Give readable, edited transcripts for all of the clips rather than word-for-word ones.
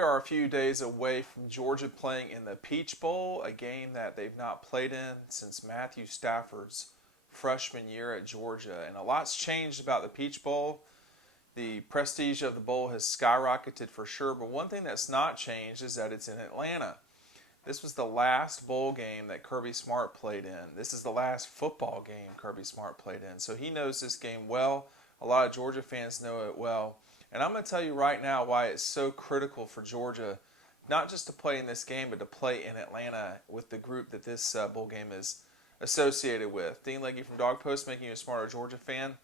we are a few days away from Georgia playing in the Peach Bowl, a game that they've not played in since Matthew Stafford's freshman year at Georgia. And a lot's changed about the Peach Bowl. The prestige of the bowl has skyrocketed for sure, but one thing that's not changed is that it's in Atlanta. This was the last bowl game that Kirby Smart played in. This is the last football game Kirby Smart played in. So he knows this game well. A lot of Georgia fans know it well. And I'm going to tell you right now why it's so critical for Georgia, not just to play in this game, but to play in Atlanta with the group that this bowl game is associated with. Dean Legge from Dog Post, making you a smarter Georgia fan.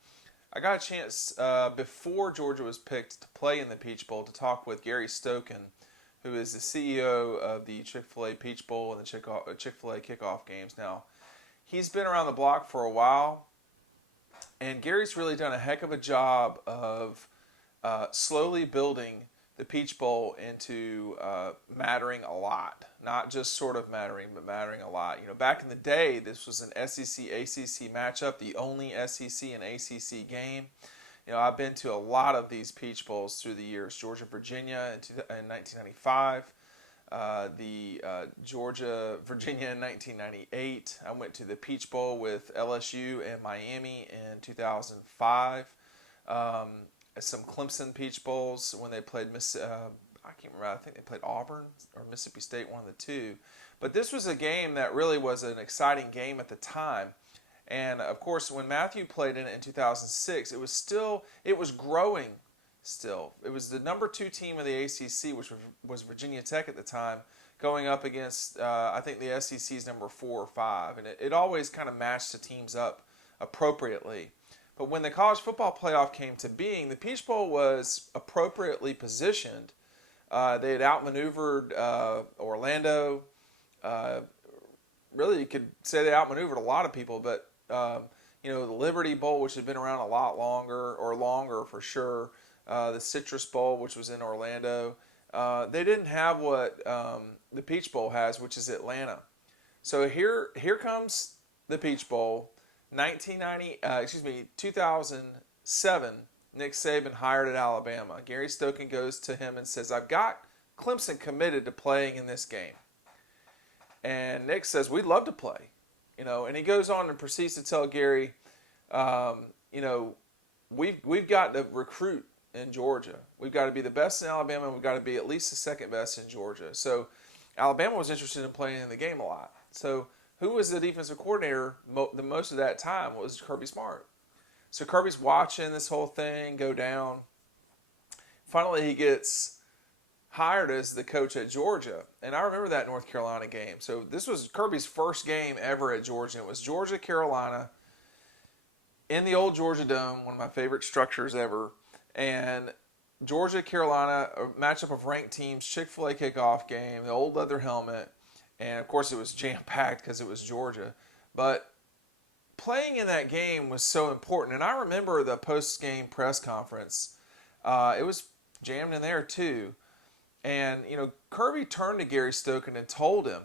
I got a chance before Georgia was picked to play in the Peach Bowl to talk with Gary Stokan, who is the CEO of the Chick-fil-A Peach Bowl and the Chick-fil-A kickoff games. Now, he's been around the block for a while, and Gary's really done a heck of a job of slowly building the Peach Bowl into mattering a lot. Not just sort of mattering, but mattering a lot. You know, back in the day, this was an SEC-ACC matchup, the only SEC and ACC game. You know, I've been to a lot of these Peach Bowls through the years. Georgia-Virginia in 1995, Georgia-Virginia in 1998. I went to the Peach Bowl with LSU and Miami in 2005. Some Clemson Peach Bowls when they played I can't remember. I think they played Auburn or Mississippi State, one of the two. But this was a game that really was an exciting game at the time. And of course, when Matthew played in it in 2006, it was growing still. It was the number 2 team of the ACC, which was Virginia Tech at the time, going up against I think the SEC's number 4 or 5, and it always kind of matched the teams up appropriately. But when the college football playoff came to being, the Peach Bowl was appropriately positioned. They had outmaneuvered Orlando. Really, you could say they outmaneuvered a lot of people, but you know, the Liberty Bowl, which had been around a lot longer for sure. The Citrus Bowl, which was in Orlando. They didn't have what the Peach Bowl has, which is Atlanta. So here comes the Peach Bowl. 2007, Nick Saban hired at Alabama. Gary Stokan goes to him and says, "I've got Clemson committed to playing in this game." And Nick says, "We'd love to play." You know, and he goes on and proceeds to tell Gary, you know, we've got to recruit in Georgia. We've got to be the best in Alabama. We've got to be at least the second best in Georgia. So Alabama was interested in playing in the game a lot. So who was the defensive coordinator the most of that time? Was Kirby Smart. So Kirby's watching this whole thing go down. Finally, he gets hired as the coach at Georgia. And I remember that North Carolina game. So this was Kirby's first game ever at Georgia. It was Georgia-Carolina in the old Georgia Dome, one of my favorite structures ever. And Georgia-Carolina, a matchup of ranked teams, Chick-fil-A kickoff game, the old leather helmet. And, of course, it was jam-packed because it was Georgia. But playing in that game was so important. And I remember the post-game press conference. It was jammed in there, too. And, you know, Kirby turned to Gary Stokan and told him,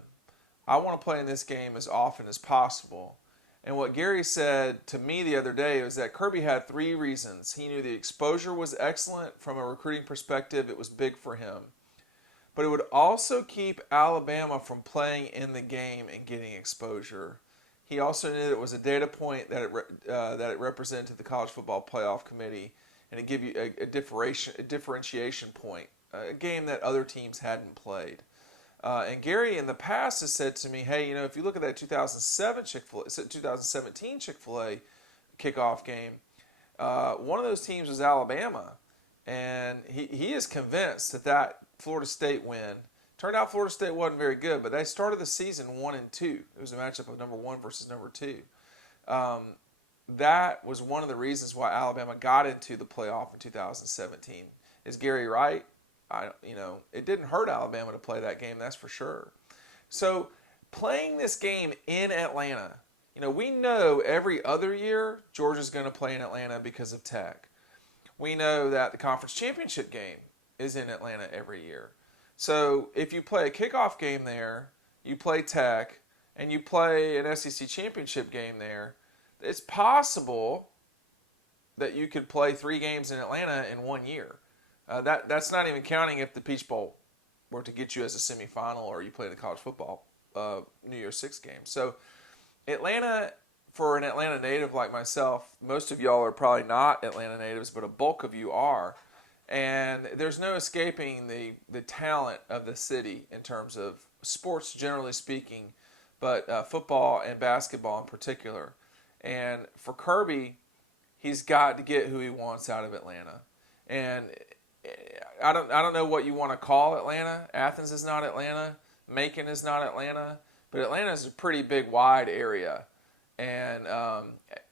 "I want to play in this game as often as possible." And what Gary said to me the other day was that Kirby had 3 reasons. He knew the exposure was excellent from a recruiting perspective. It was big for him. But it would also keep Alabama from playing in the game and getting exposure. He also knew that it was a data point that it represented to the College Football Playoff Committee, and it gave you a differentiation point, a game that other teams hadn't played. And Gary in the past has said to me, "Hey, you know, if you look at that 2017 Chick-fil-A kickoff game, one of those teams was Alabama, and he is convinced that Florida State win. Turned out Florida State wasn't very good, but they started the season 1-2. It was a matchup of number 1 versus number 2. That was one of the reasons why Alabama got into the playoff in 2017. Is Gary right? It didn't hurt Alabama to play that game, that's for sure. So playing this game in Atlanta, you know, we know every other year Georgia's going to play in Atlanta because of Tech. We know that the conference championship game is in Atlanta every year. So if you play a kickoff game there, you play Tech, and you play an SEC championship game there, it's possible that you could play 3 games in Atlanta in 1 year. That's not even counting if the Peach Bowl or to get you as a semifinal, or you play the college football New Year's Six game. So Atlanta, for an Atlanta native like myself, most of y'all are probably not Atlanta natives, but a bulk of you are. And there's no escaping the talent of the city in terms of sports, generally speaking, but football and basketball in particular. And for Kirby, he's got to get who he wants out of Atlanta. And I don't know what you want to call Atlanta. Athens is not Atlanta. Macon is not Atlanta. But Atlanta is a pretty big, wide area. And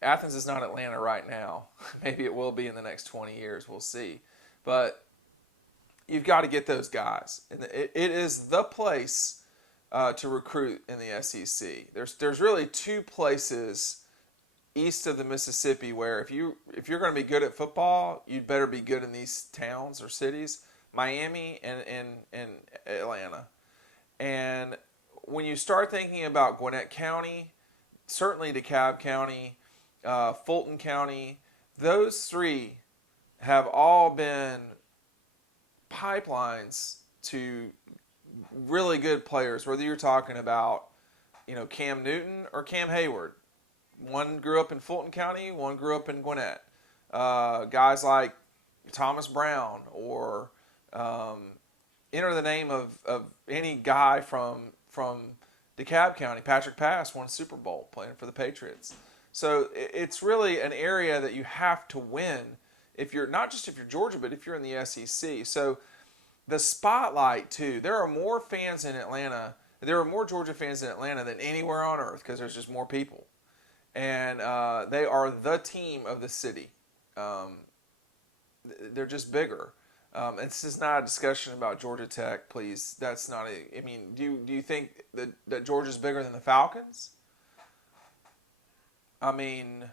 Athens is not Atlanta right now. Maybe it will be in the next 20 years. We'll see. But you've got to get those guys. And it is the place to recruit in the SEC. There's really two places east of the Mississippi where if you're going to be good at football, you'd better be good in these towns or cities, Miami and Atlanta. And when you start thinking about Gwinnett County, certainly DeKalb County, Fulton County, those three have all been pipelines to really good players, whether you're talking about, Cam Newton or Cam Hayward. One grew up in Fulton County, one grew up in Gwinnett. Guys like Thomas Brown, or enter the name of any guy from DeKalb County. Patrick Pass won a Super Bowl playing for the Patriots. So it's really an area that you have to win if you're Georgia, but if you're in the SEC. So the spotlight too. There are more fans in Atlanta. There are more Georgia fans in Atlanta than anywhere on earth because there's just more people, and they are the team of the city. They're just bigger. This is not a discussion about Georgia Tech, please. That's not I mean, do you think that Georgia's bigger than the Falcons? I mean,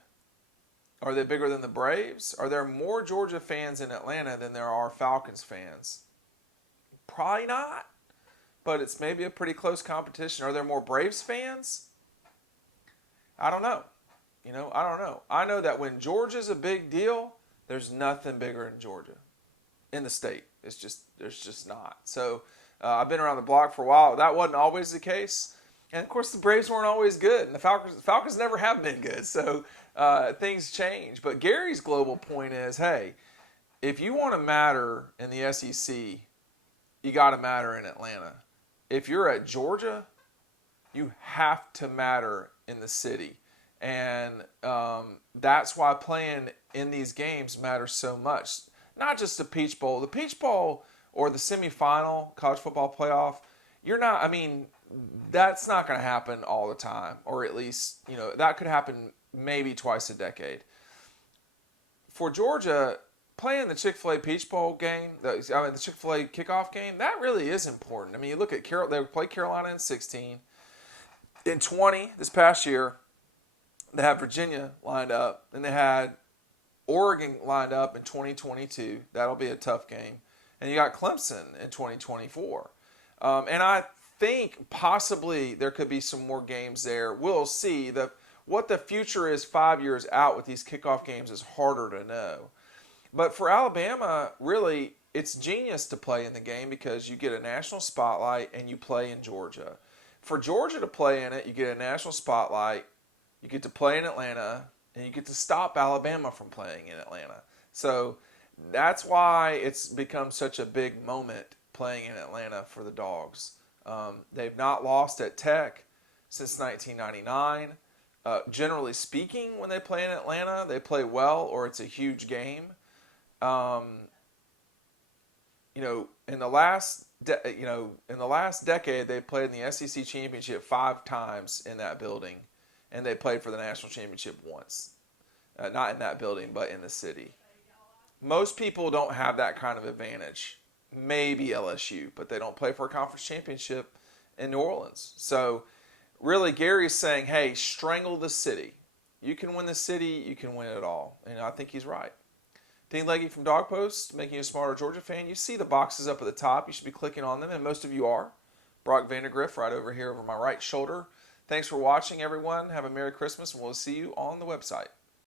are they bigger than the Braves? Are there more Georgia fans in Atlanta than there are Falcons fans? Probably not, but it's maybe a pretty close competition. Are there more Braves fans? I don't know. I don't know. I know that when Georgia's a big deal, there's nothing bigger than Georgia in the state. There's just not. So I've been around the block for a while. That wasn't always the case. And, of course, the Braves weren't always good. And the Falcons never have been good. So things change. But Gary's global point is, hey, if you want to matter in the SEC, you got to matter in Atlanta. If you're at Georgia, you have to matter in the city. And that's why playing in these games matters so much. Not just the Peach Bowl. The Peach Bowl or the semifinal college football playoff, that's not going to happen all the time. Or at least, that could happen maybe twice a decade. For Georgia, playing the Chick-fil-A Peach Bowl game, the Chick-fil-A kickoff game, that really is important. I mean, you look at they played Carolina in 16. In 20, this past year, they had Virginia lined up, and they had Oregon lined up in 2022. That'll be a tough game. And you got Clemson in 2024. And I think possibly there could be some more games there. We'll see. What the future is 5 years out with these kickoff games is harder to know. But for Alabama, really, it's genius to play in the game because you get a national spotlight and you play in Georgia. For Georgia to play in it, you get a national spotlight, you get to play in Atlanta, and you get to stop Alabama from playing in Atlanta. So that's why it's become such a big moment playing in Atlanta for the Dogs. They've not lost at Tech since 1999. Generally speaking, when they play in Atlanta, they play well or it's a huge game. In the last decade, they played in the SEC championship 5 times in that building, and they played for the national championship once. Not in that building, but in the city. Most people don't have that kind of advantage. Maybe LSU, but they don't play for a conference championship in New Orleans. So really, Gary's saying, hey, strangle the city. You can win the city, you can win it all. And I think he's right. Dean Legge from Dog Post, making you a smarter Georgia fan. You see the boxes up at the top. You should be clicking on them, and most of you are. Brock Vandergriff right over here over my right shoulder. Thanks for watching, everyone. Have a Merry Christmas, and we'll see you on the website.